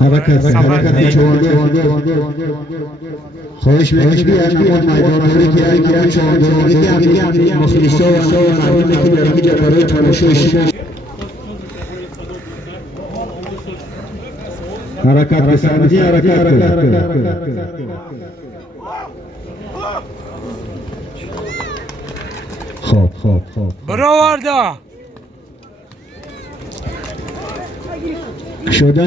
حرکت خواهش میکنم بیاید میدانوری که اگر چهارمین که مخلصا و مردمی که در اینجا برای تماشای حرکت بسازی حرکت خوب برآورده شدن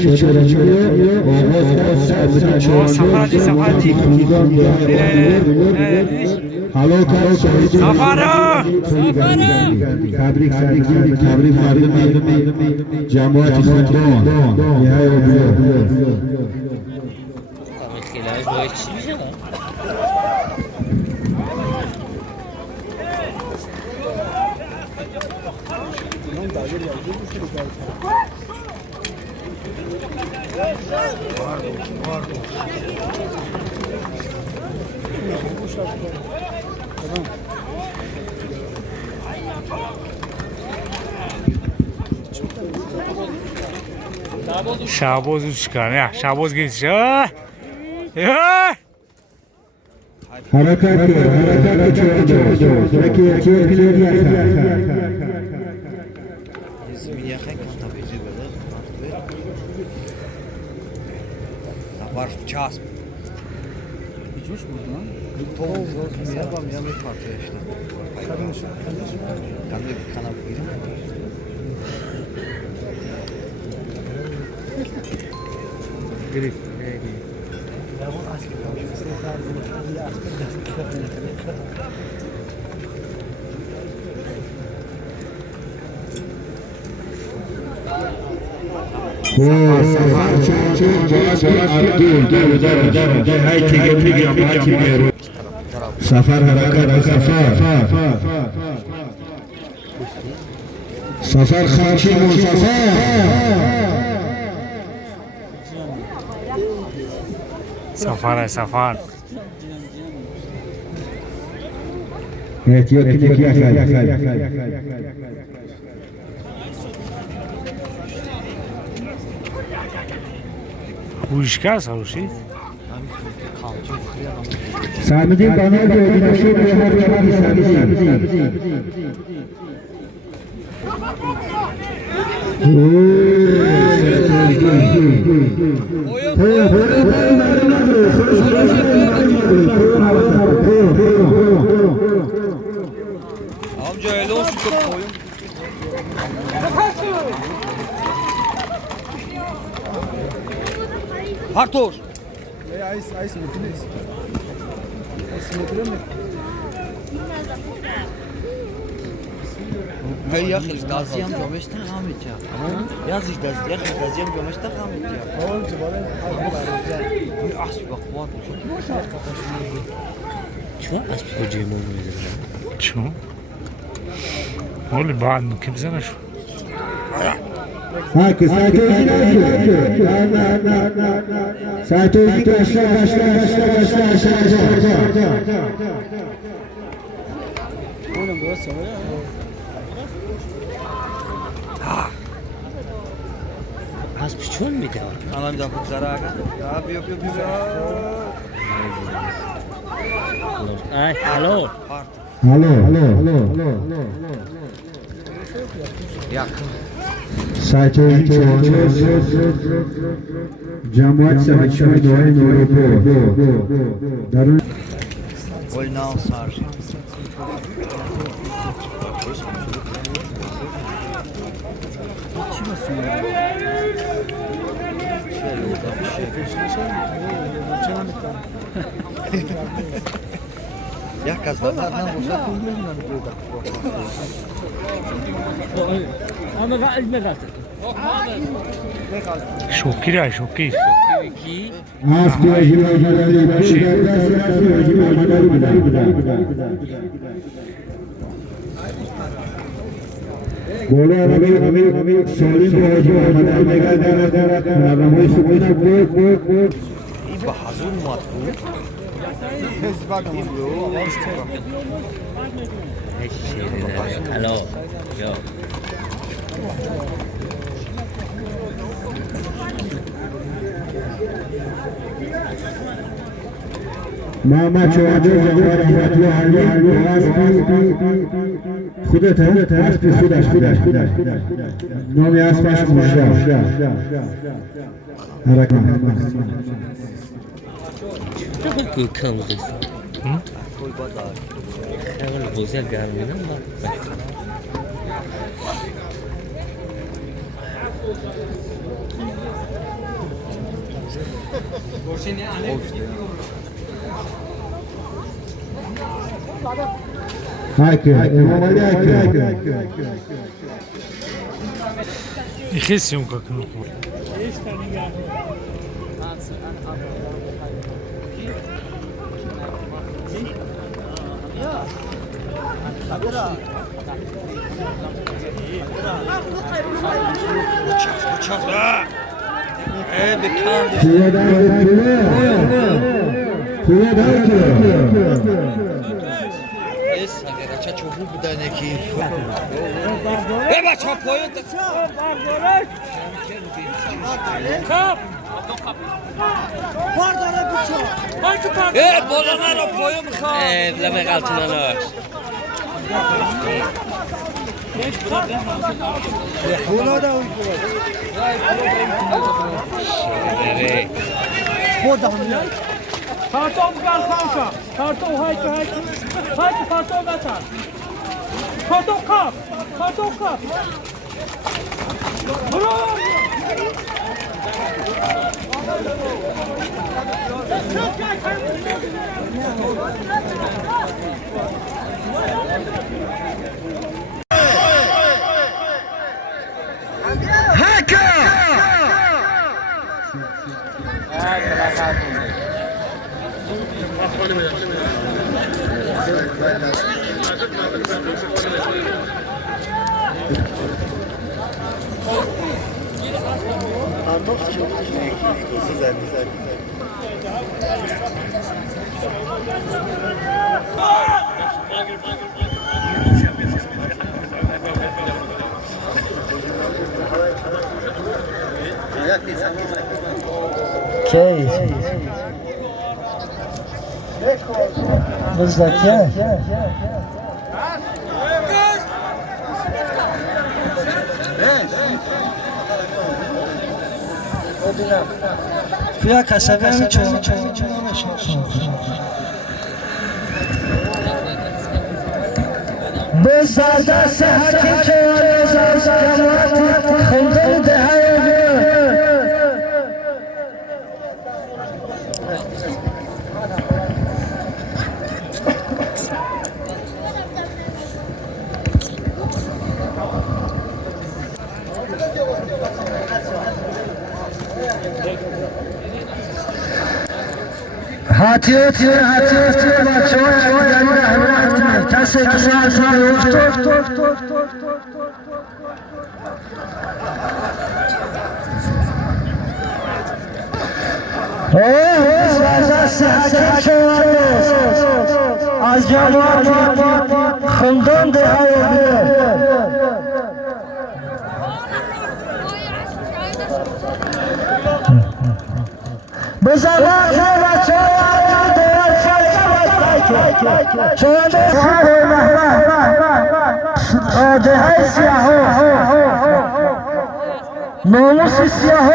سفر تبریک مردم جماعت خودبان Şahboz'u çıkar ya. Şahboz geçiyor. حرکت Var ças. Hiç hoş mu lan? Tavuk yapam ya bir parça işte. Kanlı bir kanal koyayım. Grip. سفر حرکت سفر خاکی مسافر Safar. احتیاط کنید Huşkar sarhoşi. سامدین بنا دو نشون به هر جایی سامدین Amca öyle olsun çok koyun. Hartor. Айс мекинес. Айс мекинес. Hey ya xil daziyam gömeşte hamit ya. Yazış daziyam gömeşte hamit ya. Oğlum çabala. Bir as bak kuat. Ço as hocam olmuyor. Ço. Oğlum bağın kimse ne şu? Hakkı Saatoji kaçta Oğlum doğru söyle. Az piçon mu da? Ana bir dakika zara aga. Abi yok. Ay, alo. Yakın. Saatoji Cemaat Savaşı Doğan Darun Golna sar. Ya kazanlardan boşa koymuyorum burada. Ama elime kaldı. Şokir. बोलो हमें सॉलिड हो जो हमारा मेगा नरमोई सुबह با حضور اومد بود Tez بعد من هیچ چیزی نداره. الو یا محمد شوانده جواد احمدی علی خودت اسبی خودش نامی اسبش مجده حرکت چطور گوکم بزیست؟ توی با دار خیلی بوزه گرمینه ما هاکی امام علی هاکی خیلی سیمکا کنم چه چوبو بودن یکی بچه ها پایین بالا نرو پایین میخوام لمه قلتونه ناش Karton gel kanka. Karton haydi. Haydi karton atar. Karton kap. Karton kap. Bravo. Keyif. Buzdaki. Kuya kasabı mı çoğun? Bezarda sehatin çoğun cemaat kıldır dehayı. Hatiye bak kase az cemaat xından bu zaman چون دهای سیاه ناموس سیاه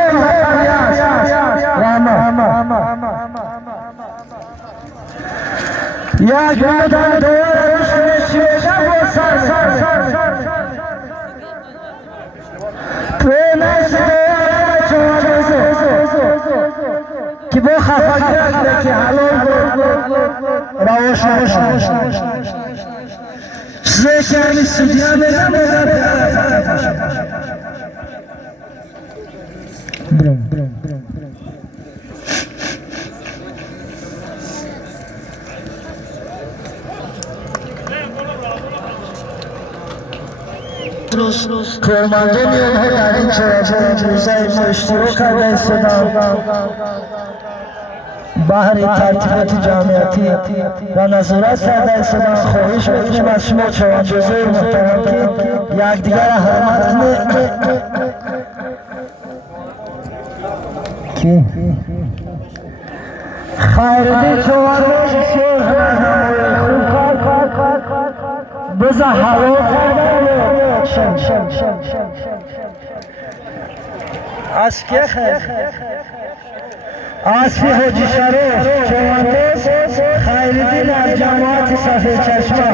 یک مدن دوارش نشیده بسر پرینش دواره چوانوزه که با خفاگرد نکی حلال روش چیزه که همی سودیا بدم برم کارمندان آنها در این چهارچوب روزه ما اشتراک کرده ایستادند بحر ترتیبات جامعیتی و نظارت کرده ایستادن خواهش می‌کنیم از شما چواندوزای محترم که یکدیگر را حرمت کنید که خیردی چواندوز شیخ راهنمای خوب بزا هوا کرده شم از که خیر آسفی حاجی شریف چواندوز خیردین از جماعت صفحه چشمه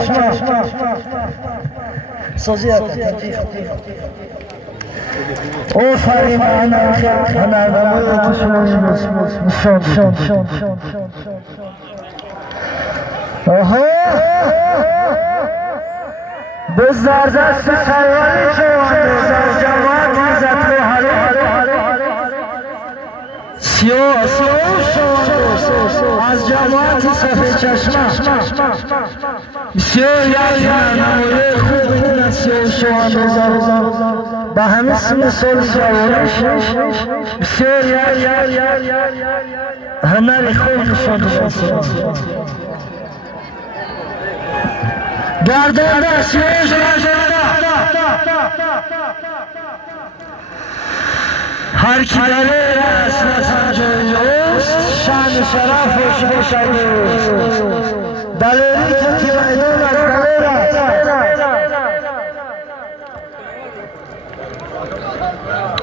سوزی او فریم هنرنمای تو شما به زردست سیاری چواندوز از جماعت عزت و از جماعت صفحه چشمه بسیار یک نمایه خوب این از شواندوز به همه سن سال سوارش بسیار یک هنر خوب نشان داده گردان دستیش هر کی داره رسمت جایی اوست شان شرف و شده دلیری که میدون از دلیر است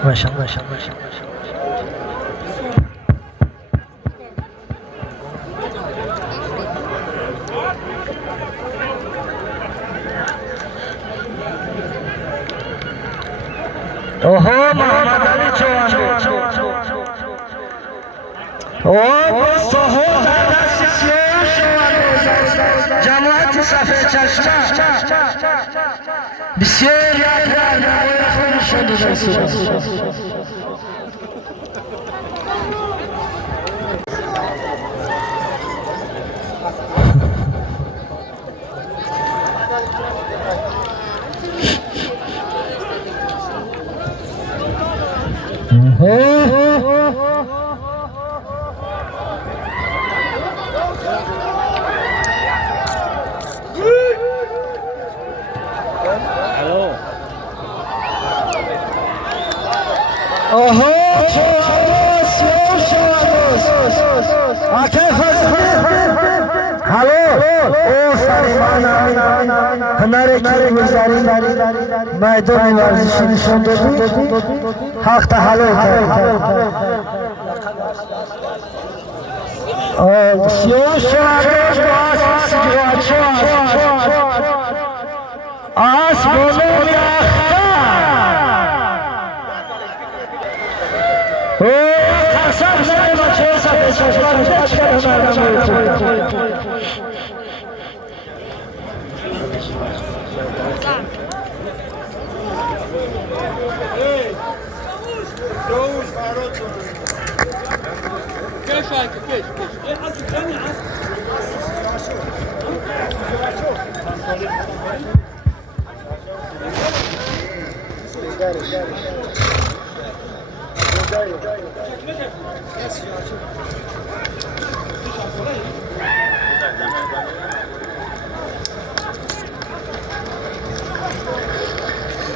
ماشاءالله اوه محمد علی چواندوز اوه سهو در دست سیاه شواندوز جماعت صفحه چشمه بسیار یک راهنمای خوب شده هنر کی گذاری میدان ورزشی نشان دادی حق تحلل کرد سیاه شواندوز آس بولو قسم زنی با چه صفحه چشمان چکر هنرنمای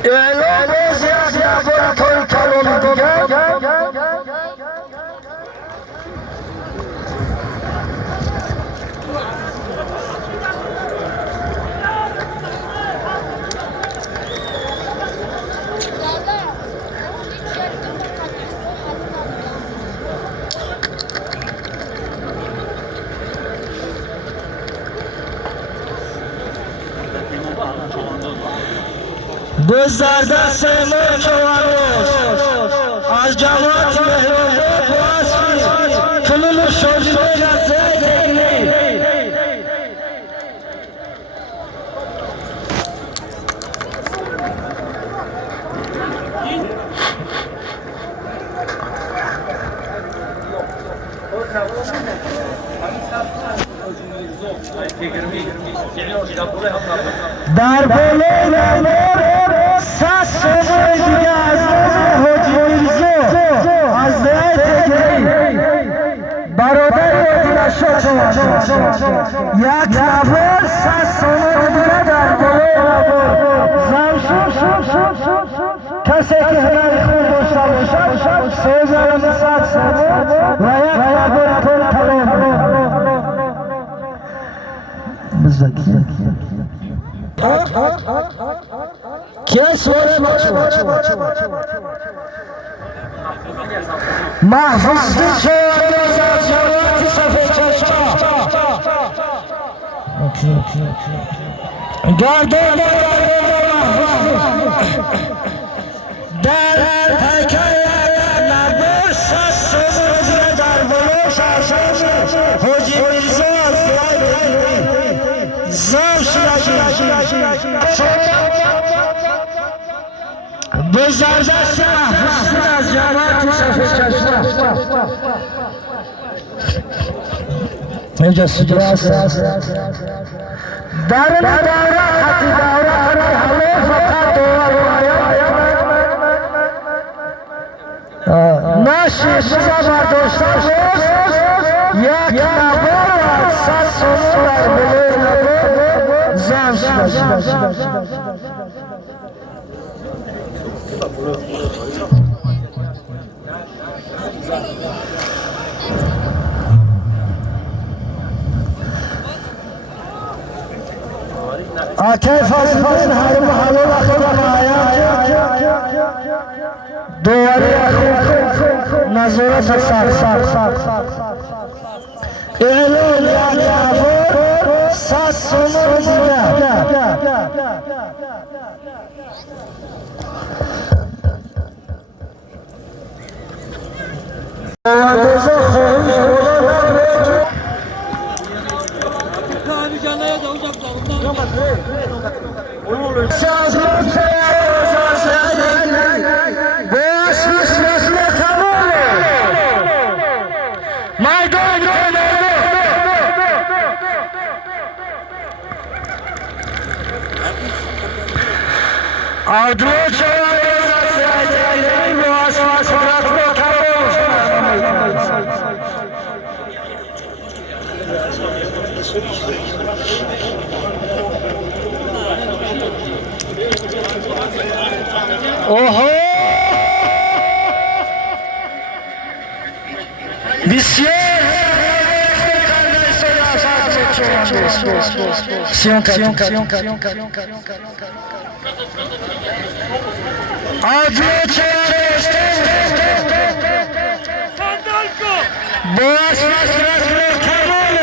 اعلام زیاد لابراتوری کلون دیگر بزردست امام چواندوز از جماعت مهربان واسفی کلون شوزی بگذه تگلی در بله نمور سس شمای دیگه از نظر حاجی میرزا از دهه تگری برادر دیگر شد یک نبار سر سامان دیگر در بلوی زمشون کسی که هنر خون داشته باشد سوزن سر سامان و یک نبار تون تلون بزدی کیا سوال بچه محفوظ شد از جوات صفحه چشم گردن در تکه نباش سوز در بلوش حجی میرزا زمش بزرگش محفوظ از جوات صفحه چشم اینجا سجره است در دوره حتی دوره همه فقط دوره نشی بزا برداشته بود یک نبار سر سوزن در بلوی نبار زمش کیف الدین هر محل خود دواری نظارت سر اعلان یک نبار سر سوزن دیگر اوه بسیار سیون آدرو چراشته باش کمال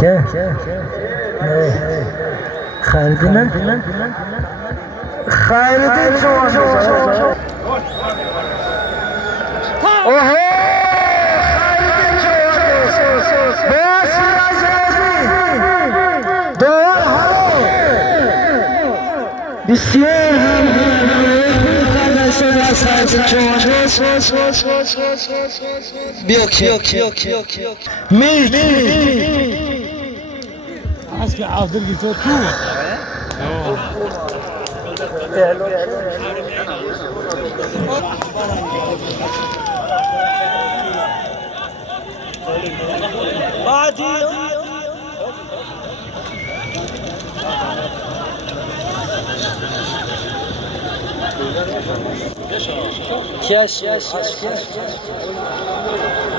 که خریدی نه؟ خریدی چون اوه خریدی چون باسی رزیدی دور هلو بسیار بیا میک حسب عبد الجزء تو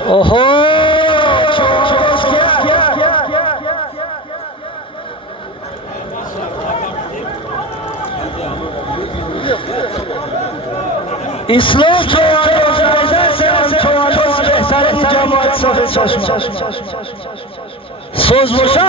اوه اسلام چوان بهترین جماعت صاحب چشم سوز باشه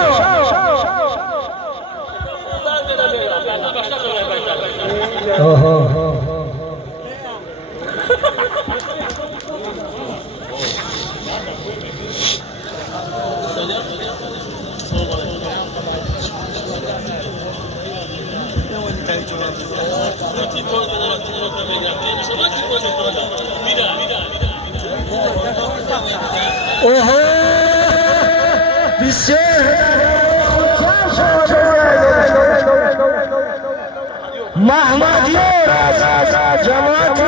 اوه بسیار محمدیار از جماعت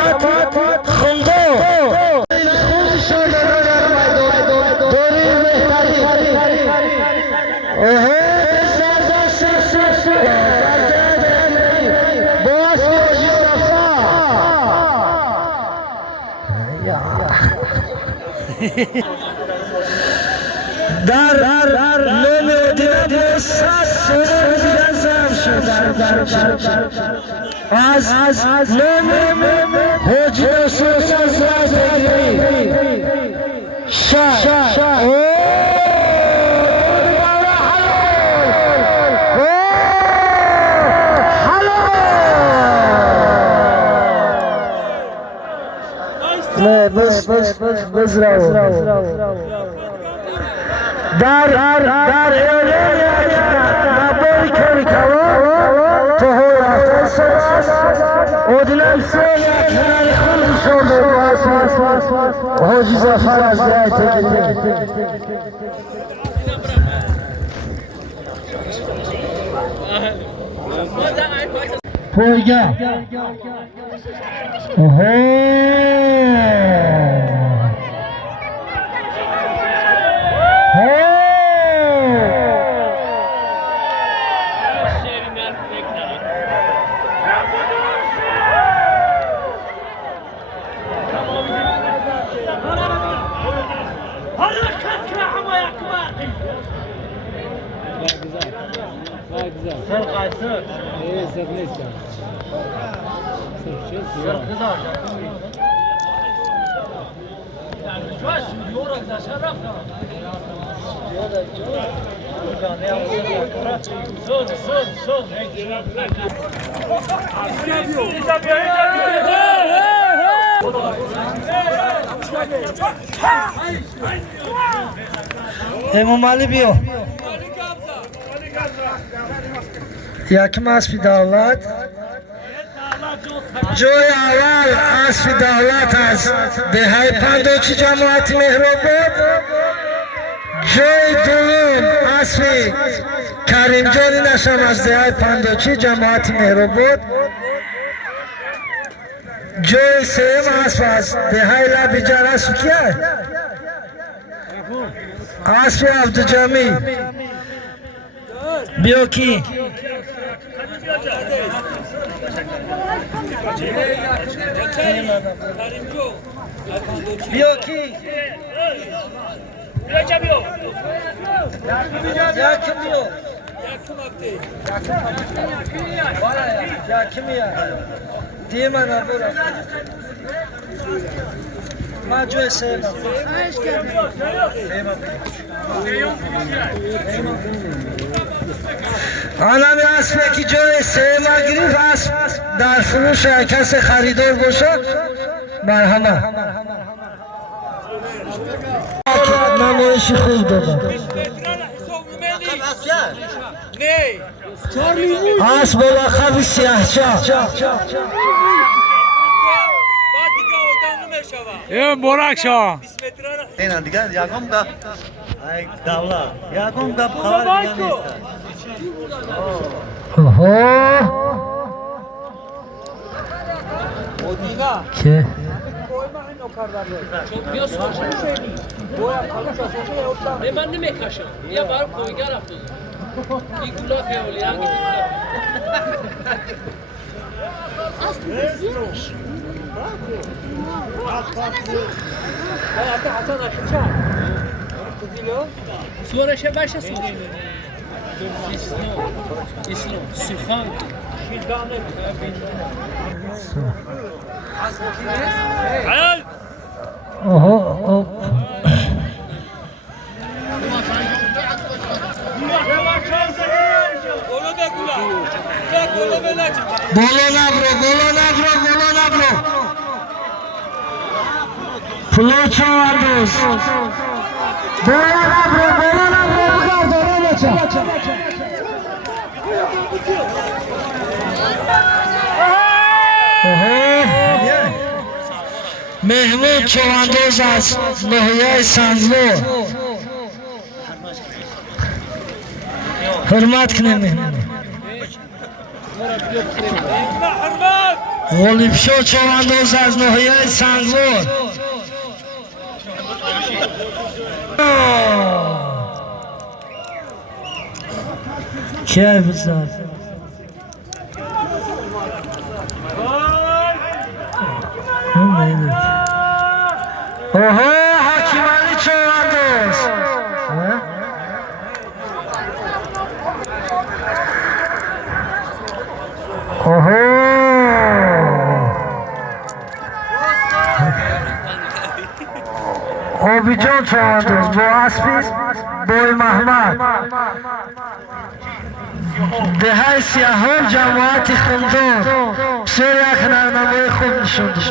خونگو دوری بهتری اوه باز باشی صفا در نام دیدم ساز دیدم شد از نام حج رسول شاه بس در اعلان نبایی کاری کوا تو هو رفت اودنم سیلی کناری خون شد حاجی زفر از دهت پویگه امام علی بیو یکم اسبی دولت جوی اول اسبی دولت از دهه پندوچی جماعت مهرآباد جوی دوم اسبی کریم جانی نشم از دهه پندوچی جماعت مهرآباد جوی سوم اسب از دهه لبیجان اسب کیه؟ اسب عبدالجمی بیو کی بیو کی من جای سه آنم اسبی که جای سه ما گریف اسب در فروش کسی خریدار باشد مرحمت نمایش خوب دادم اسب لقب سیاه چا برک شا اینا دیگه یکم گپ ای دولت یکم گپ خبر دیگه نیست که من نمیکشم یا برای کویگر رفته این گلا خیالی رنگی سورشه باشه سورشه اسلام سخان بولو نبرو پلو چواندوز بولو نبرو داره بچه محمود چواندوز از ناحیه سنگلو حرمت کنه محمود غالب شو چواندوز از ناحیه سنگلو چه بزرگ اوه حکیمانی چواندوز آبی جان چواندوز با اسبی بوی محمد دهه سیاهان جماعت خمدار بسیار یک نمای خوب نشون داد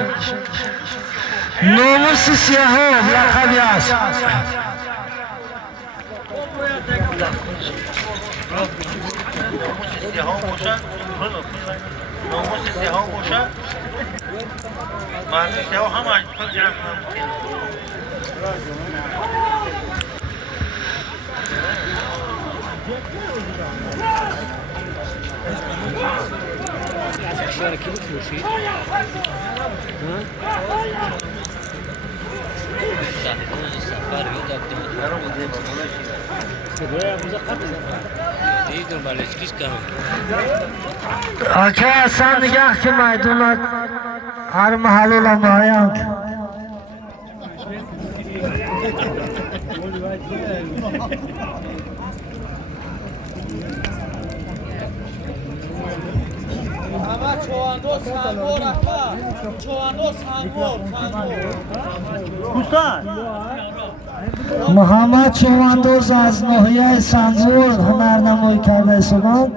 ناموس سیاهان لقبی است ناموس سیاهان باشد مردم سیاه همه آکه اصلا نگه که میدونت هر محلو لمایند محمد چواندوز از ناحیه سنگور هنرنمایی کرده سلام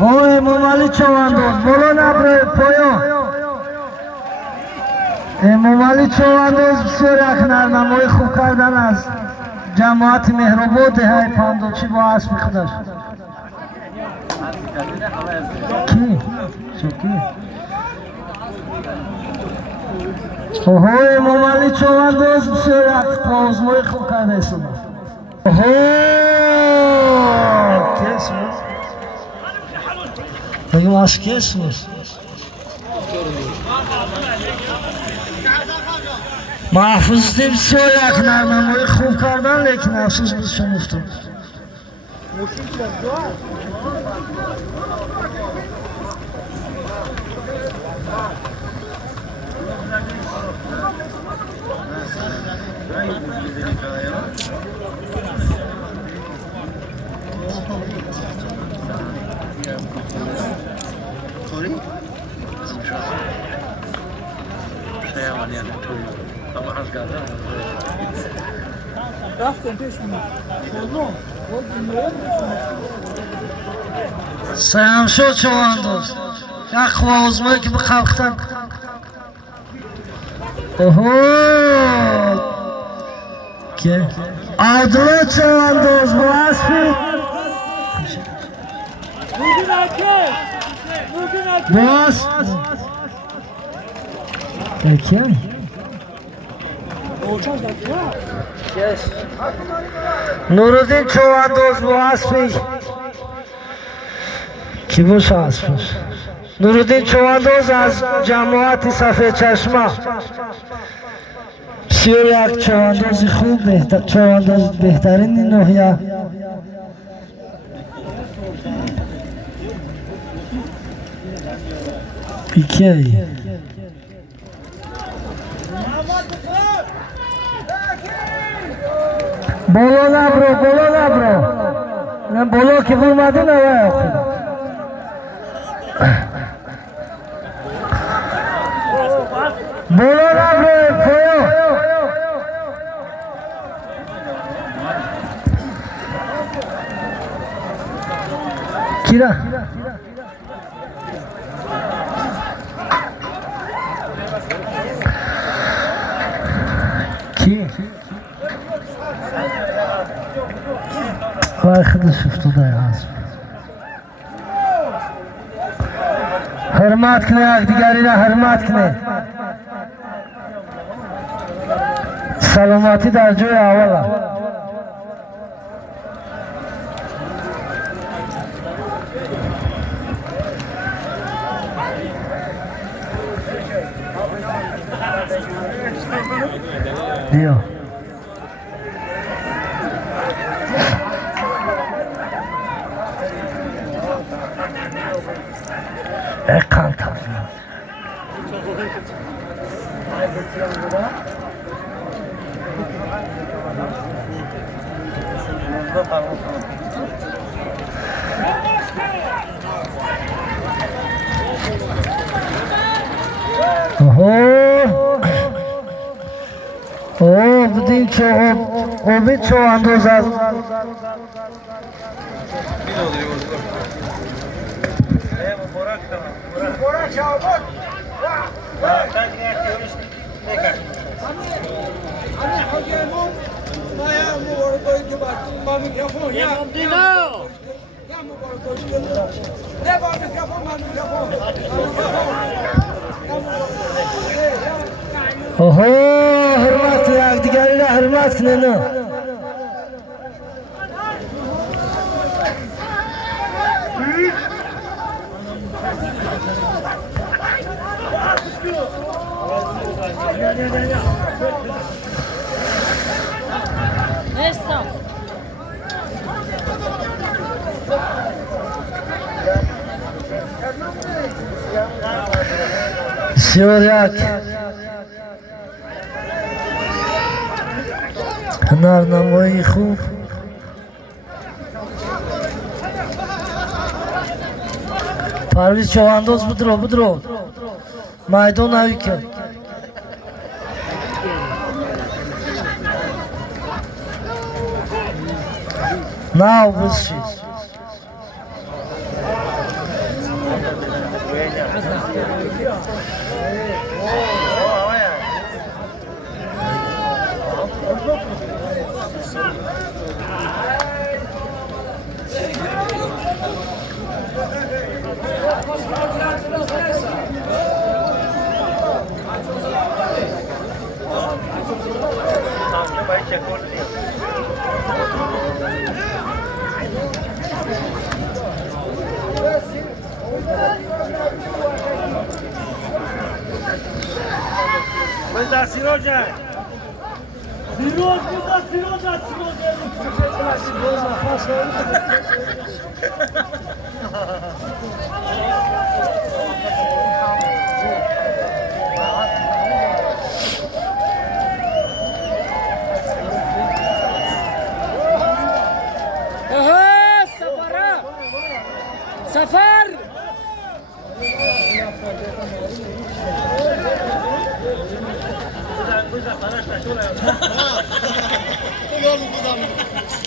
های ممالی چواندوز بلو نبره پایان ممالی چواندوز بسیار یک نمای خوب کردن از جماعت مهربود های پاندوچی با اسب خودش کی؟ شکی؟ اوه مامالی چوانداز بسیار پاوزمای خوب کرده ایسون اوه کس بود؟ بگم از کس بود؟ محفوظ دی بسیار یک نرممای خوب کردن لیکن افسوس بسیار افتاد سیام شد چوانداز یک خوازمایی که بخوختن اوه که عدلا چوانداز باسفی باس که نورالدین چوانداز باسفی کی باشه اسبش نورالدین چوانداز از جماعت سفید چشمه بسیار یک چوانداز خوب چوانداز بهترین ناحیه پیکی بالا نبرو نه بالا که اومده نه بالا نبرو پایو کیرا کی وای خودش افتاده است حرمت کنه یک دیگری را حرمت کنه سلامتی در جای اول بیا اقام تفضیل اوه بدین چه امید چه انداز از اوه حرمت یک دیگری را حرمت کنه نه بسیار یک هنرنمایی خوب پرویز چوانداز بدرو میدان نوی کرد نه بسیز سیروجه آها سفره سفر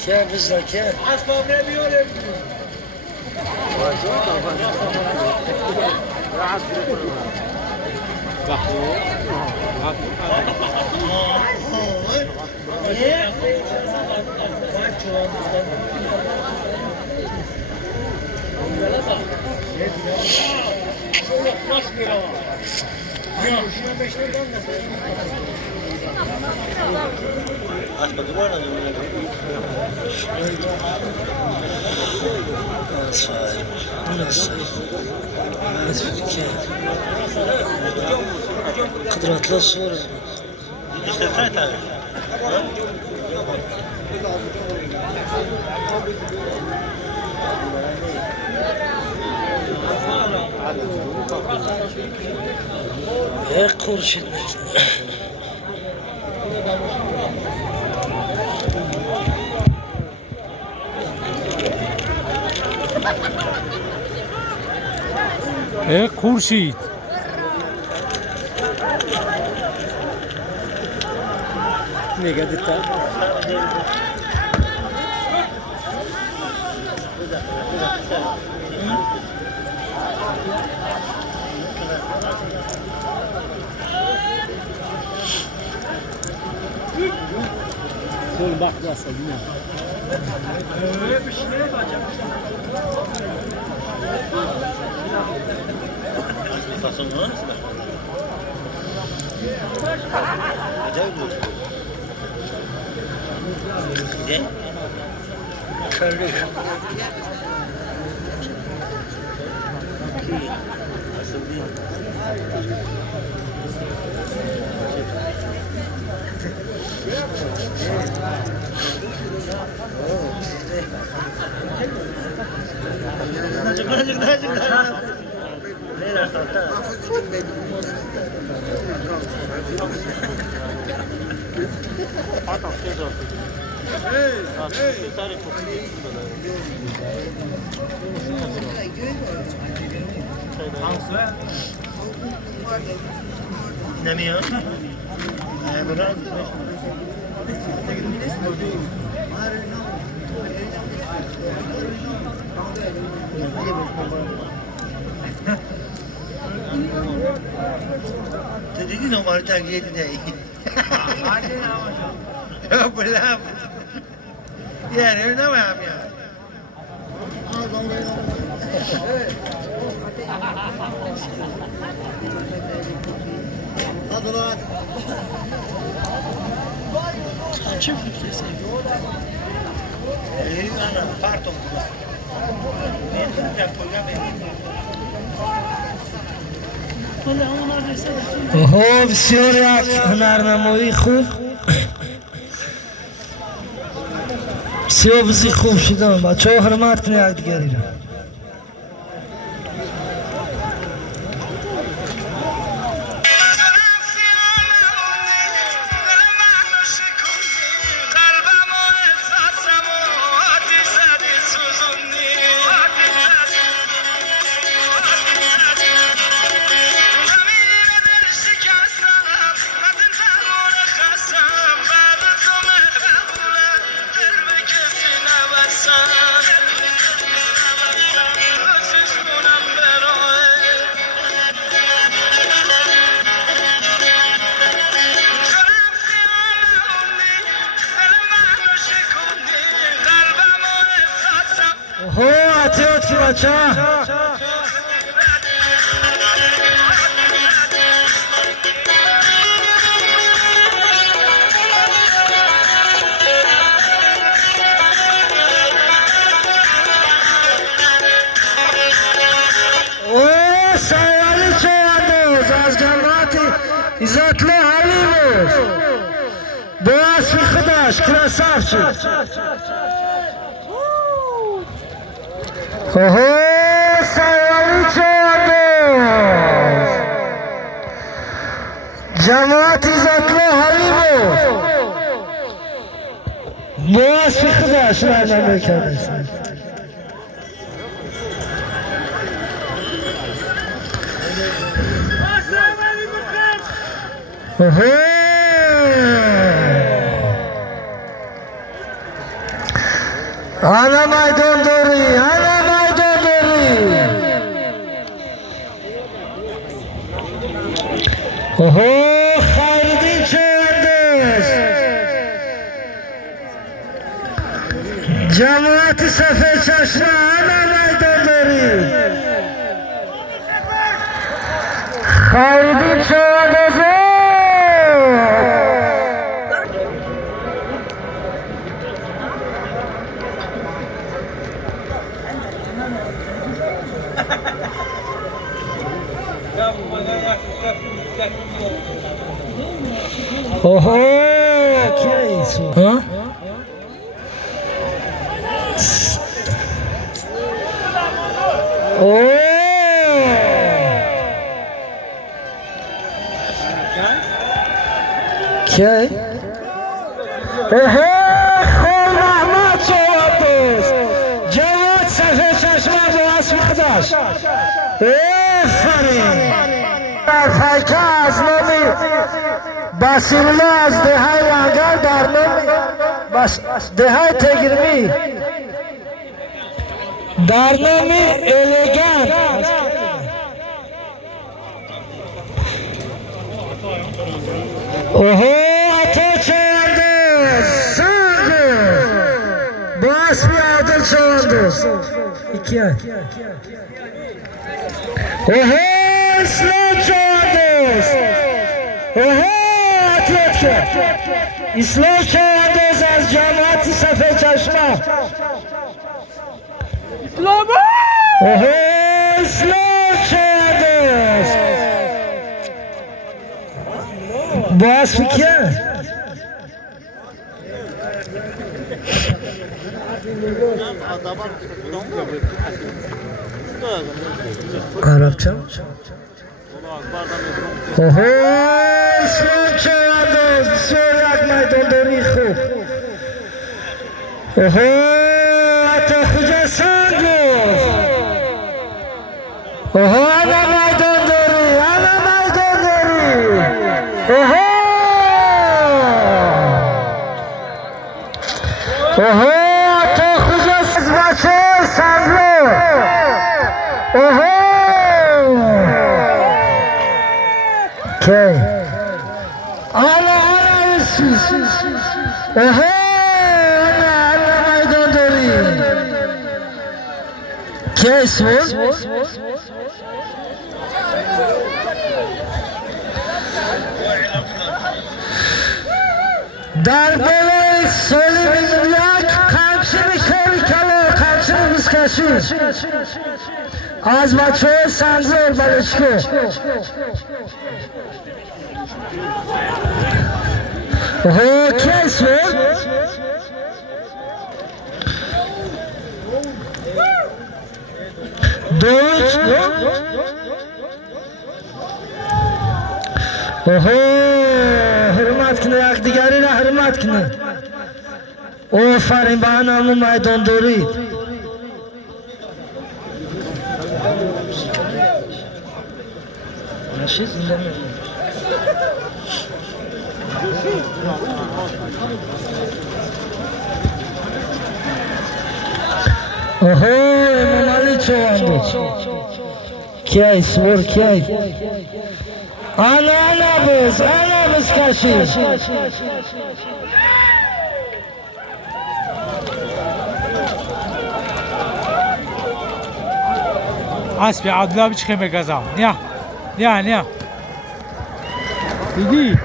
که بزن که قدرتlı soru. İşte sen tabii. Kurşun. خورشید نگه دیتا کل وقت است اینا نمیاد تو دیدی نماره تغییر دیدی یا بلم یعنی نمه هم یاد چه فکری سایی؟ من پارتون اوه بسیار یک هنرنمایی خوب بسیار بزی خوب شدن بچه ها حرمت کنه یک دیگری را اوه اعتیاد کی بچه اوه سواری چه انداز از جماعت İzzatlı Halilov Boğaz Fıkıdaş Krasavçı Oho Sayılı Çoğandır Cemaat İzzatlı Halilov Boğaz Fıkıdaş Nereden beklersin? Ana Maydon Dori, Ana Maydon Dori. Oho, Halidin Çoğandır. Cemaat-i Sefer Çaşma, Ana Maydon Dori. Halidin Çoğandır. Oho, que é isso? Hã? Oh! Que é? Oho, Xol Mahmud Çoğandır. Cemaat Sefer Çaşma Boğaz Fıkıdaş. Aferin. Fayka az nami Basimli az dehay langar dar nami Dehay tegirmi Dar nami elegan Oho Ato Çoğandır Sağdır Basmi Adil Çoğandır 2 ay Oho İslam Çoğandır Oho Atletka İslam Çoğandır az Cemaat-i Sefer Çaşma İslam'a Oho İslam Çoğandır Boğaz Fikir Arapça Oho İslam Çoğandır Söyleyak Maydon Dori Xub Oho Ata Xuca Sangov Oho Ana Maydon Dori Ana Maydon Dori Oho Oho Ata Xuca Zvaçı Sangov Oho Okay. Ana üstsüz. Oho ana Maydon Dori. Kes vur. Darbeler söylemin yak kamçını körikalı kamçını kıskaşı. Az maçı sanzır balışkı. Oho kes vur. Doğuç. Oho hürmet kine yak diğerine hürmet kine. Aferin bana Ana Maydon Dori. Nasıl dinlemiyor? Oho İmam Ali Çoğandır. Kiyay svur kiyay. Ana biz kaşı. Aspi Adil abi çıkayım gaza. Ya. Dedi.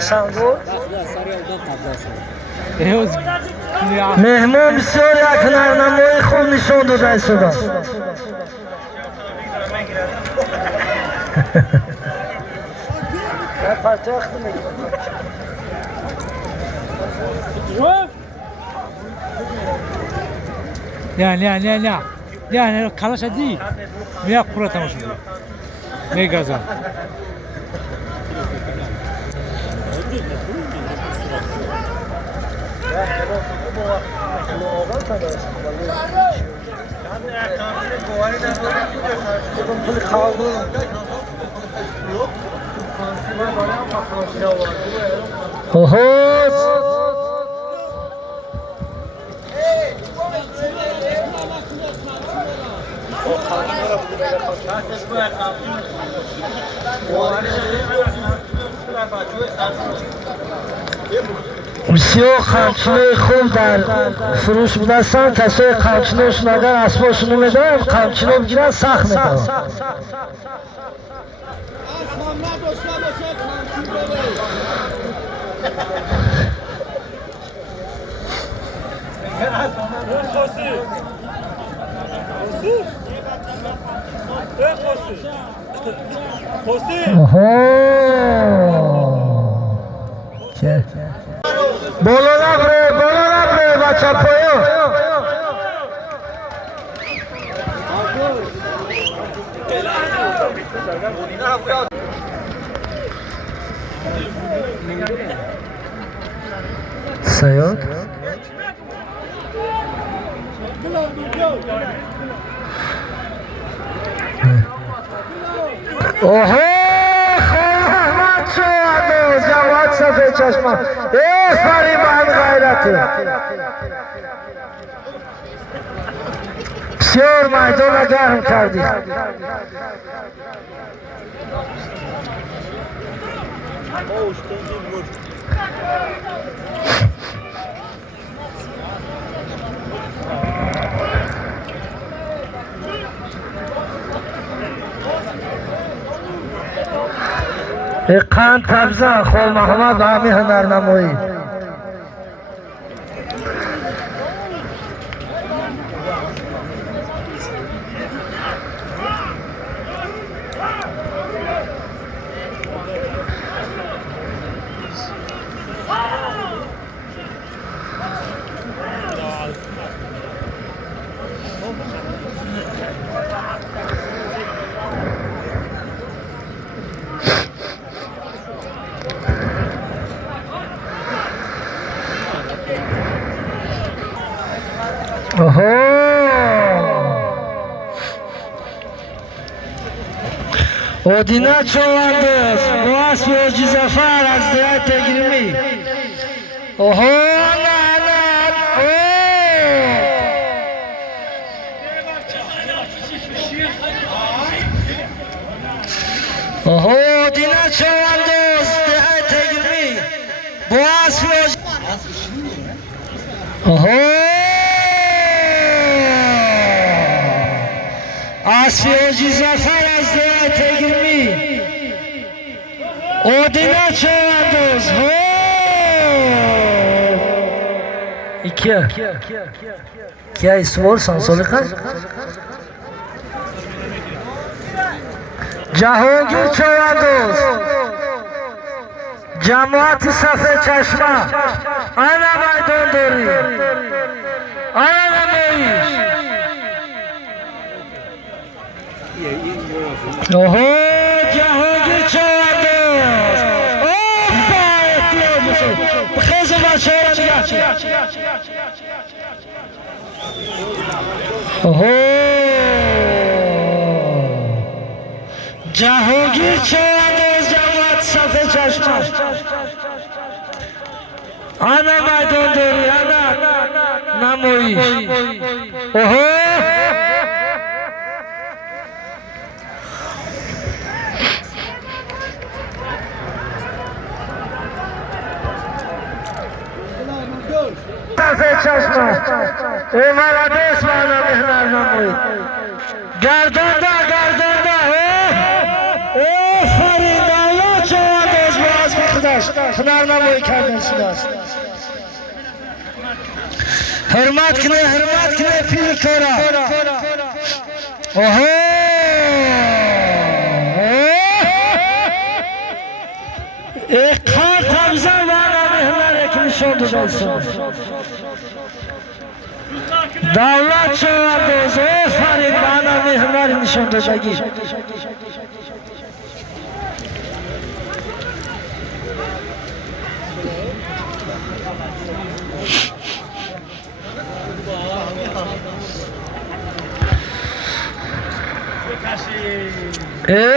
Sango. Ehoz. Mehmon بسیار yakınlar namoy خون نشون دادن صدا پایتخت میگه نه کلاش دی میا قرا تماش میگازا بسیار قمچینه خوب در فروش بودستن کسای قمچینهشون اگر اسباشون نمیدارن قمچینه بگیرن سخت میدارن بالا نبره بچه پایان سیاد اوه خواهد شد جواد سفید چشمان فریبان غیرتی بسیار میدان گرم کردی قند تبزن خو محمد عامی هنرنمایی Odina çoğandır, Boğaz ve Hoca Zafer Hazretleri Tegrimi. Oho, ana, oho, Odina çoğandır, Hazretleri Tegrimi. Boğaz ve Hoca... Oho. Asfiyoji Zafer Hazretleri Tegrimi Odina çoğandoz İki Kya ismol sansoli kaç Cahangir çoğandoz Cemaat-i Safe Çeşme Ana Maydan Dori Ana Nameyiş Oho, Cahangir çoğandoz. Hoppa, etliyor musun? Bu kızım açıyorum ya. Oho, Cahangir çoğandoz, Cemaat Safe Çeşme. Ana Maydan Dori, ana Namoyiş. Oho. Safe Çeşme Eyvallah besmana mihnar namoyi Gardanda Farindallah çoğandoz boğaz arkadaş Hınar namoyi kendisiniz Hürmet kine fil kora Oho شده دولت چواندوز آفرین معنا محوری نشان دادگی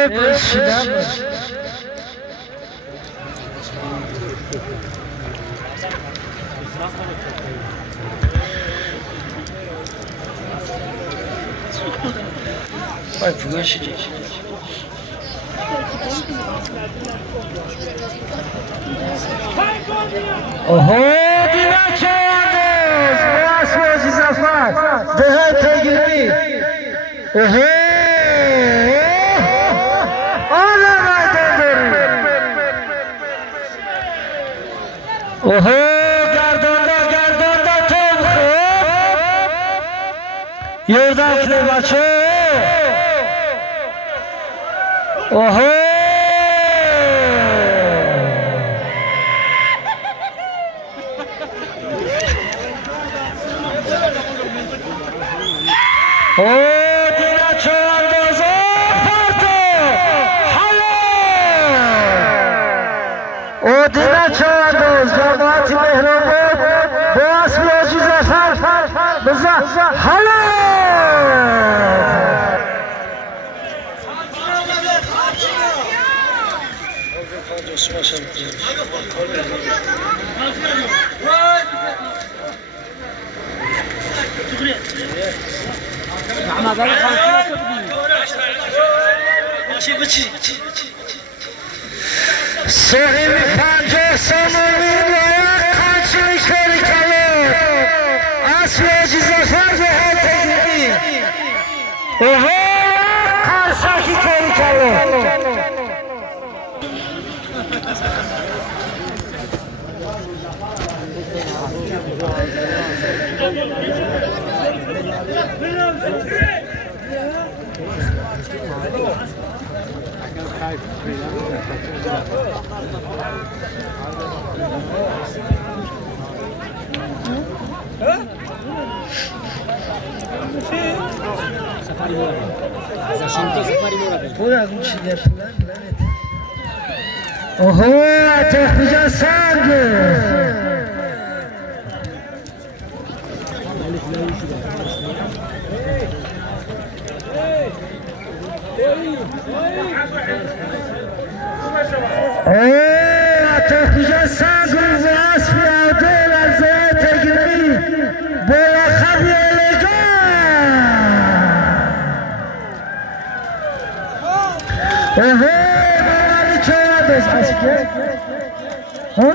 بشیدم Vai pular şimdi. Oho, divan çağırdınız. Burası o zafer. Daha tegirmi. Oho. Oho, gardanda top. Yerden file maçı. Oho! Dina çavandoz farkı! Halo! O Dina çavandoz cemaati mehrubu boğaz bir zafer bize halo! Sahip panca samimi kaçmış harikalı Aslıcı zafer ve herkesi Oho karşıki harikalı Oho, ateşlice sandı. ateşlice sandı. Vas piyade lezzet tegirmi. Bola khabiyeliga. Oho, bana çağırdı. Asker. Ha?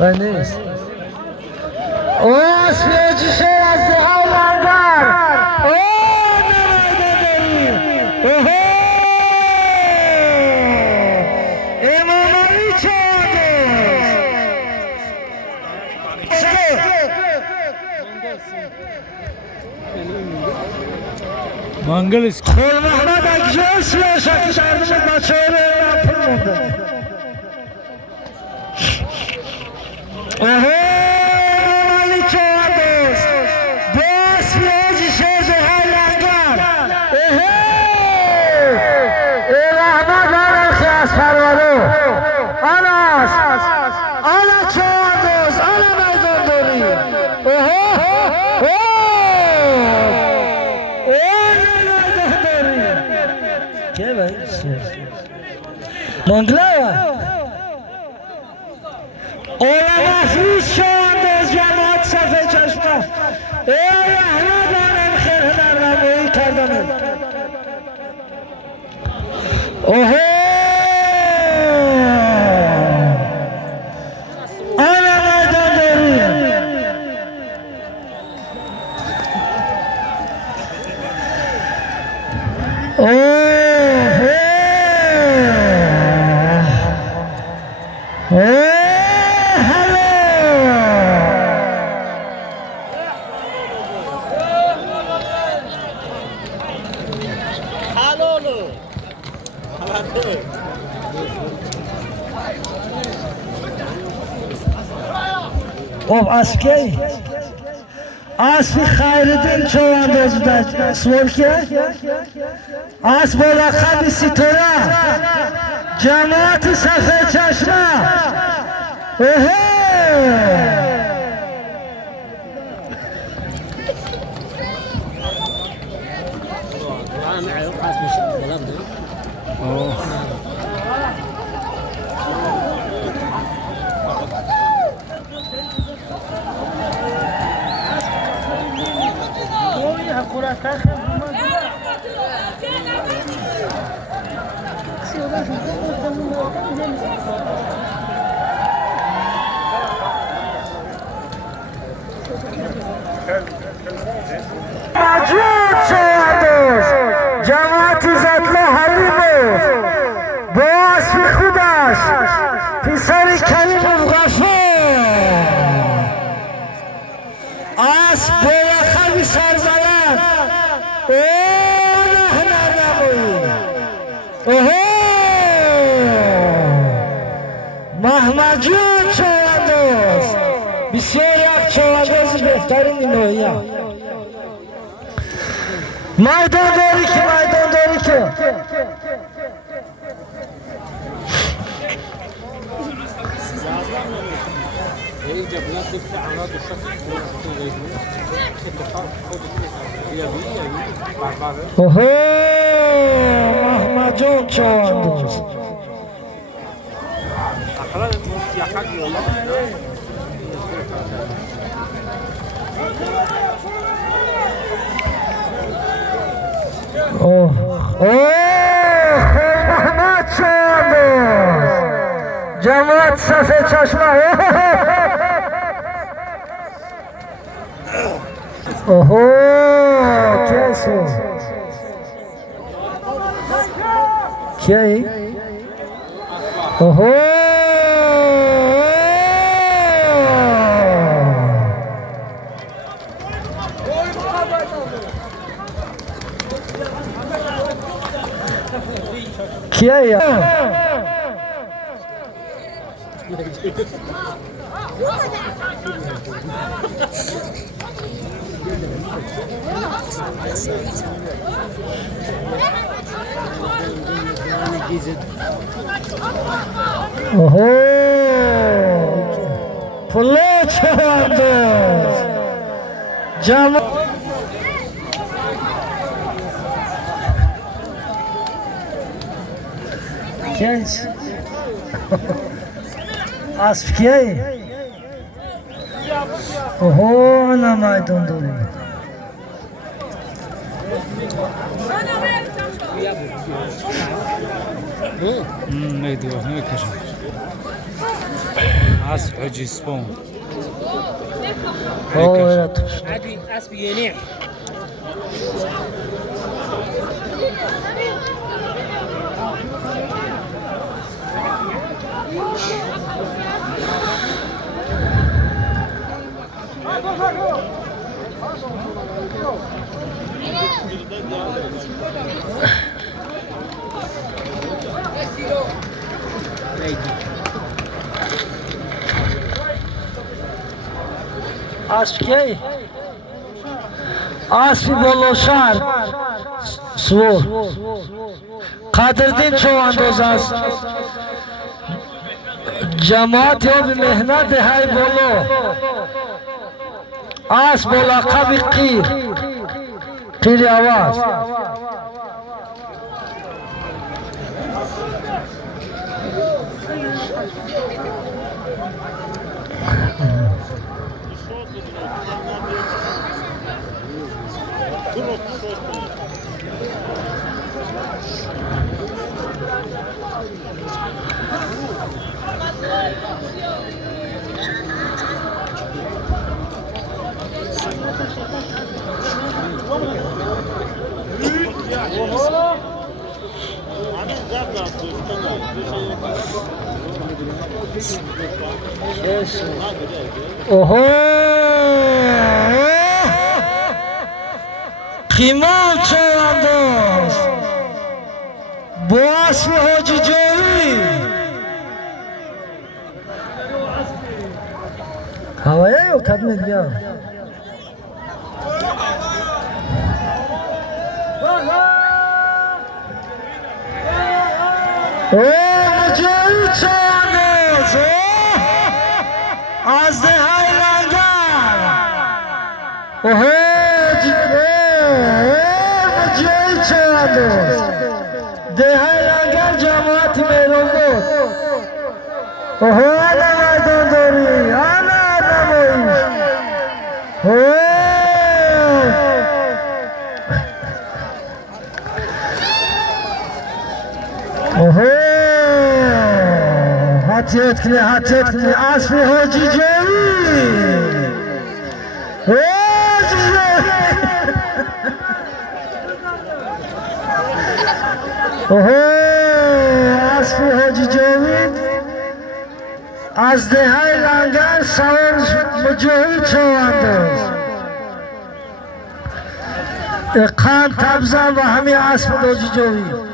Ben neyiz? O asfiyacı şey yazdı hayvanlar. O nerede deli? Oho! İmamı çağırdı. Mangalis. Kol Mehmet Akşener siyaseti çağırdı. Maçöre yapılmadı. Oho! Ana çağırdık, ana meydan dönüyor. Oho! Ne meydan dönüyor? Gel ben istiyorsun. Mangla olamaz biz çağırdık cemaat sefer çeşme. Ey Ahmet Hanım xeyirlerle boyu kardanım. Oho! Of askey. Asfi Hayreddin Çoğandoz'da Svolke. As bola kabi sitora. Cemaati Safer Çeşme. Oho. Macun Çoğandoz, Cemaat-i Zatlı Halimov, Boğaz Fikudaş, Pisari Kerimov Gafur, As Boyaka Bisarzalan, Ooo Nahnamoy, Oho, Mahmacun Çoğandoz, Bisyorak Çoğandoz'u behtarin inoya. Maydon doğru ki, maydon doğru ki. Oho, Mahmacun Çoğandoz. Oh, Mehmet Çoğandoz, Cemaat Safer Çeşme. Oho, kesin. Kim? Oho. Kia ya? Oho! Pullu Çoğandoz! Cama... Genç. Aspiye. Oho ana maydon dolu. نيدي واحد كشف عصف حجي سبون هو evet. عادي اسبي ينيع Aspiye. Aspi Bolosar. Svor. Kadırdin Çoğandoz az. Cemaat yo bir mehnat hay bolo. As bola kabi qir. Qir avaz. Oho! Kimon Çoğandoz! Boğaz mı Hoca Cori? Havaya بیا کابینت بیا مجایی چانوز از دهای لنگر مجایی چانوز دهای لنگر جماعت میرون بود آنا میدان داری آنا نمایش حتیت کنی اصلی حاجی جوی حاجی جوی اصلی حاجی جوی از دهای لنگر سوار مجاهی چوانداز قند تبزن و همه اصلی حاجی جوی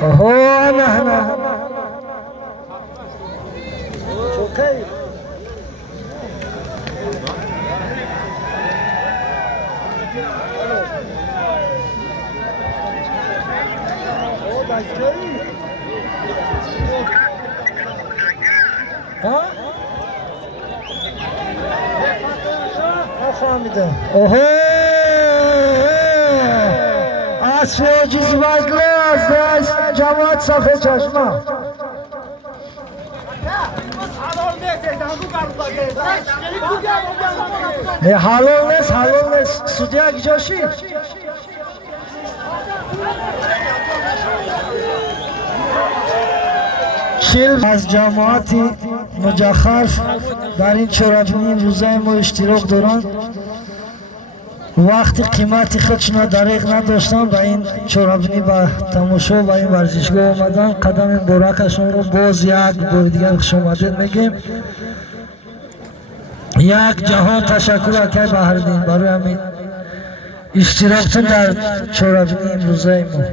أنا شوكي ها؟ أفهمت. اصلی چیزی بگله از جماعت صفحه چشمه نه حلال نیست سودی اگه جاشی چیل از جماعت مجخرف در این چورابینی روزای ما اشتراک دارند وقتی قیمتی خودشون دریغ نداشتن به این چورابینی و تماشا و این ورزشگاه آمدن قدم مبارکشون رو باز یک بار دیگر خوش آمدید میگیم یک جهان تشکر اکای بهردین برای همین اشتراکتون در چورابینی امروزه ما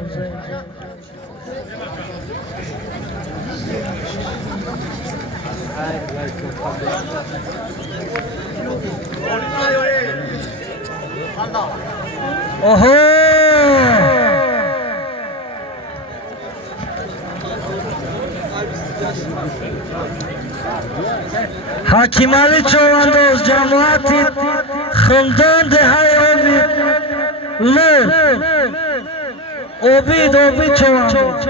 حکیم علی چوانداز جماعتی خمدان دهای لور اوبید چوانداز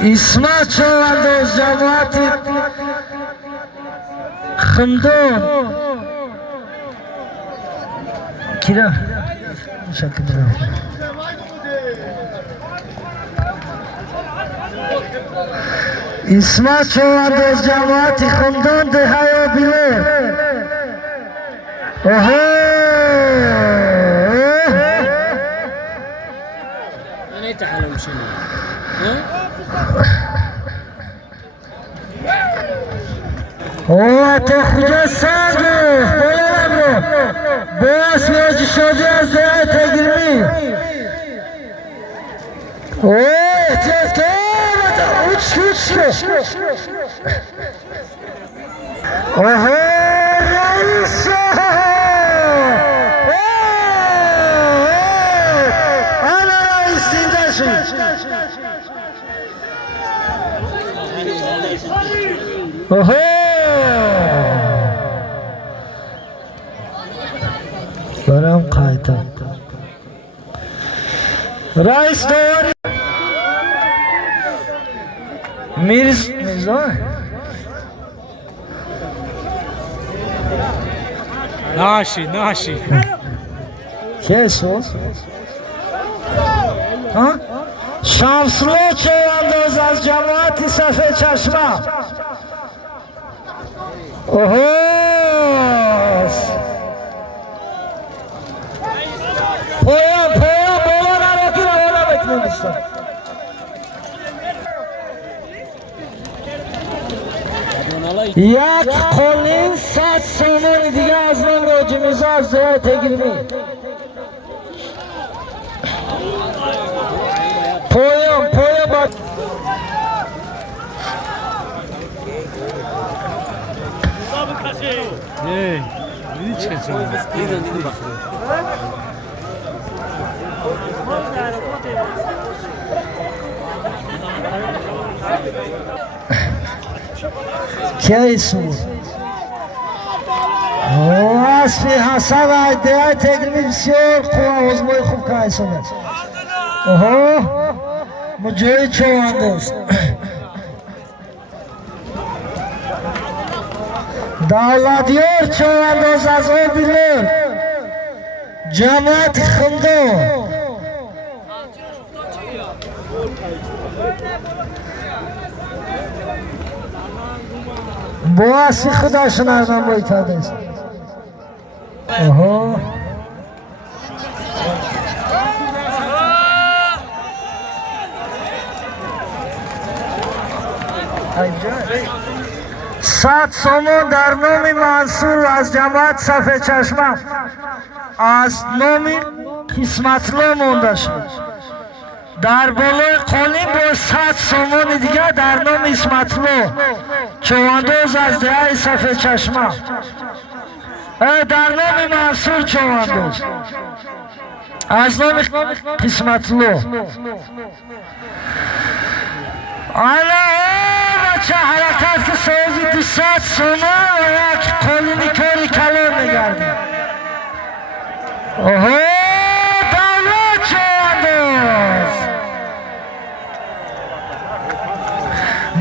اسمت چوانداز جماعتی خمدان کیرا شکل اسمت چوانداز جماعتی خمدان دهای بیلور أنا يتعلم شنو؟ تو کجا سنگه بولم رو باس میاجی شده از دهه تگرمی احتیاط که اوچ رئیس انا رئیس زنده شد برام قایتا رئیس دوری میرزا ناشی کیسو شمسلو چوانداز از جماعت صفحه چشمه یک قولین 100 سومون دیگه از من راجمیزا از دوه تگیرمی پویم با که اسمو واسفی حسن ایده تگرمی بسیار خوب آزمای خوب که ایسانه مجای چوانده است دولتیار چوانداز از او بیلر جماعت خندو بواسی خدا شنردن بایتاده است صد سومون در نام منصور از جماعت صفحه چشمه از نام قسمتلو مونده شد در بالای قولین با 100 سومون دیگه در نام قسمتلو چواندوز از دهه صفحه چشمه در نام منصور چواندوز از نام قسمتلو بچه حرکت که سازی 200 سومون و یک قولینی کاری کلان نگردی دولت چواندوز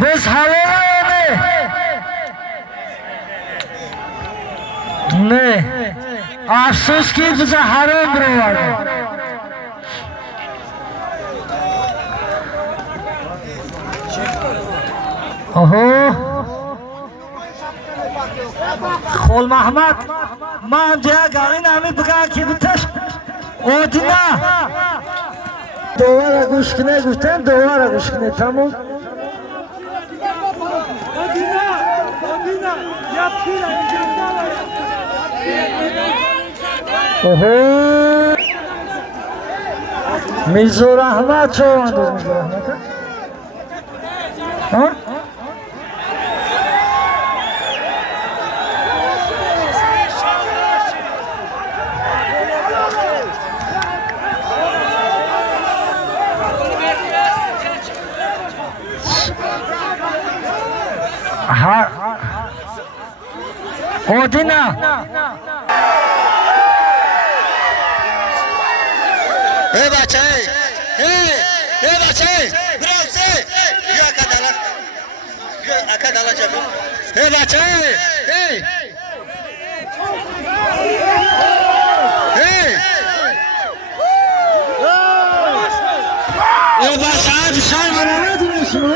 بس حواله نه افسوس که بزا حرام برو ورده خول محمد من دیگه این همی بگن که بتش اودینا دوباره گوش کنه گفتن دوباره گوش کنه تمام میزور احمد چه انداز میزور احمد ها؟ اودینا بچه بچه برام سه یا اکدالا جبه بچه بچه بشای منو ندونه شما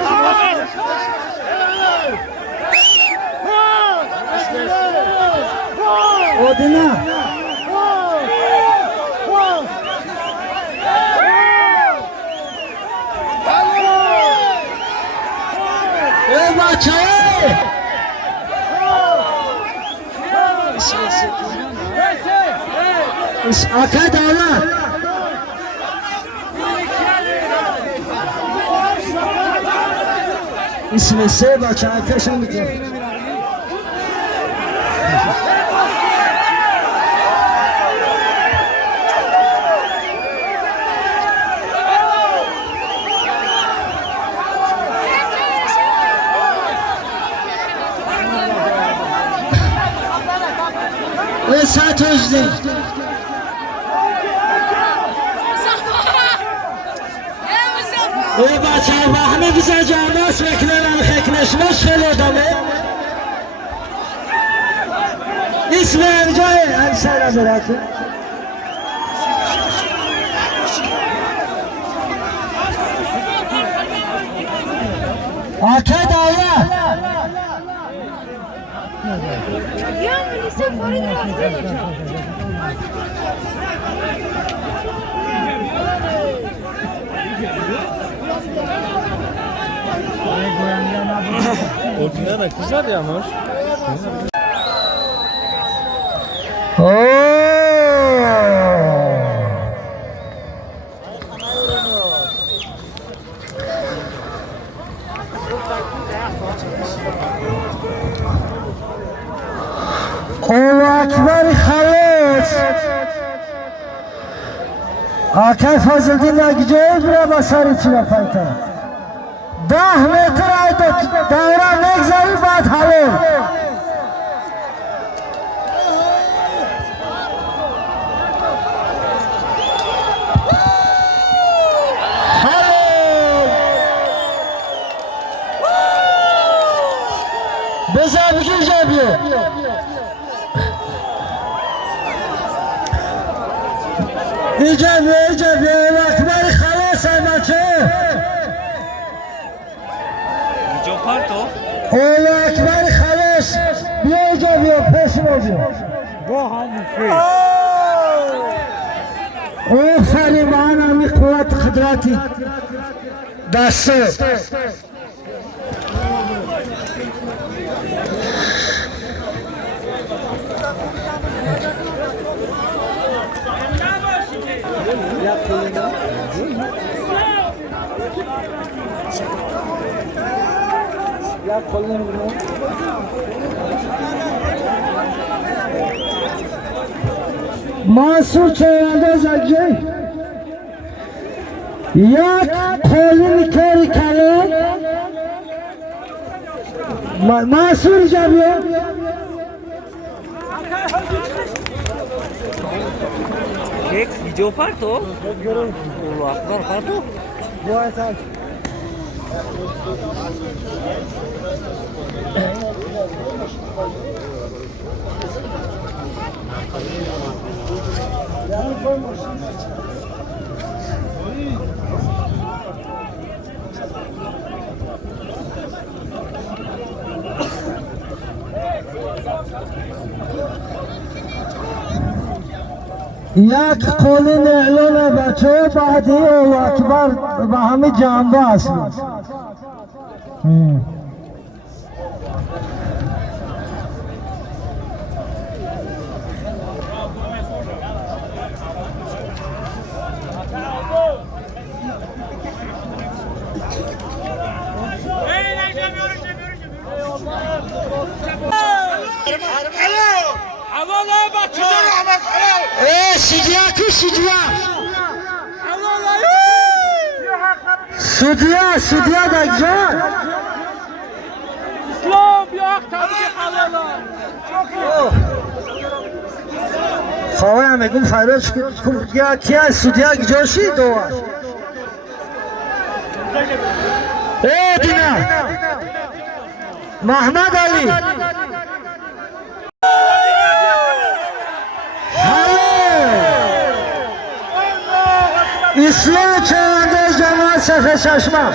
اودینا بچه اکه دولت اسم سه بچه اکش هم بگیر ساتوجدی ای بچه و همه بیزا جامعاس بکنن خکنش مشکل دمه اسم امجای همسر از راکو آکه دولت Ortada da güzel yağmur. الله اکبر خلاص آقای فضل‌الدین نگیجه برای بساری چیره پایتا 10 متر آیده دوره نگذاری بعد حلال بزن بگیر جبیه ایجابی الله اکبر خلاص های بچه الله اکبر خلاص بیا ایجابی پس رو بیا با همون فیل. آفرین با همی قوت قدرتی دسته منصور چهرنده زگی یک پولی کاری کلام منصور جبیه یک ویدیو پرتو الله اکبر پرتو یک قولین اعلان بچه بعدی الله اکبر به همه جنبه هست سودیا دکجان اسلام یا تبریک حلالا خواه همه گم فیروز کیا سودیا گجاشی دوار دینا محمد علی اسلام چهرنده جماعت صفحه چشمه